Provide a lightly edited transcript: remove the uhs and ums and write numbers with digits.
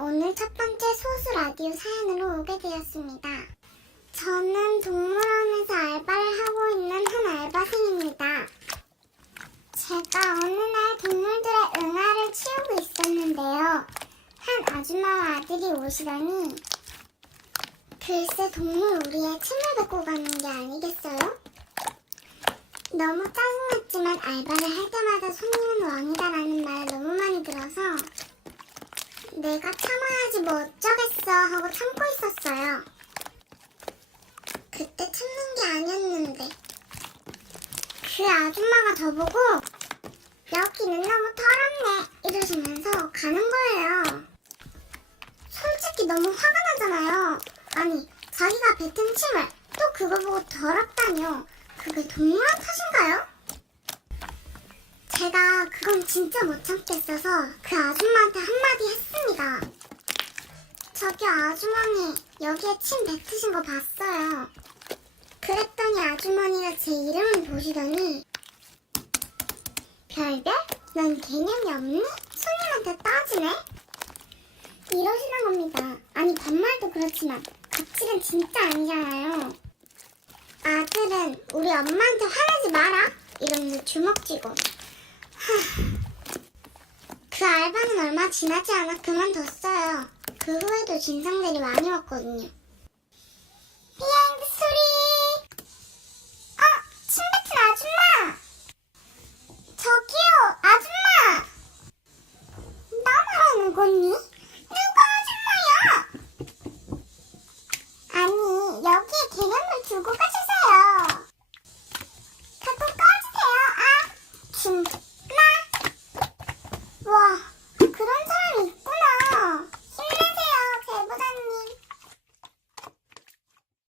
오늘 첫 번째 소수 라디오 사연으로 오게 되었습니다. 저는 동물원에서 알바를 하고 있는 한 알바생입니다. 제가 어느 날 동물들의 응아를 치우고 있었는데요. 한 아줌마와 아들이 오시더니 글쎄 동물 우리의 침을 뱉고 가는 게 아니겠어요? 너무 짜증났지만 알바를 할 때마다 손님은 왕이다라는 말을 너무 많이 들어서 내가 참아야지 뭐 어쩌겠어 하고 참고 있었어요. 그때 참는 게 아니었는데 그 아줌마가 저보고 여기는 너무 더럽네 이러시면서 가는 거예요. 솔직히 너무 화가 나잖아요. 아니 자기가 뱉은 침을 또 그거 보고 더럽다뇨. 그게 동물원 탓인가요? 제가 그건 진짜 못 참겠어서 그 아줌마한테 한마디 했습니다. 저기 아주머니 여기에 침 뱉으신 거 봤어요. 그랬더니 아주머니가 제 이름을 보시더니 별별? 넌 개념이 없니? 손님한테 따지네? 이러시는 겁니다. 아니 반말도 그렇지만 갑질은 진짜 아니잖아요. 아들은 우리 엄마한테 화내지 마라 이러면서 주먹 쥐고 그 알바는 얼마 지나지 않아 그만뒀어요. 그 후에도 진상들이 많이 왔거든요. 비하인드 스토리. 침 뱉은 아줌마. 저기요 아줌마. 나 말하는 거니?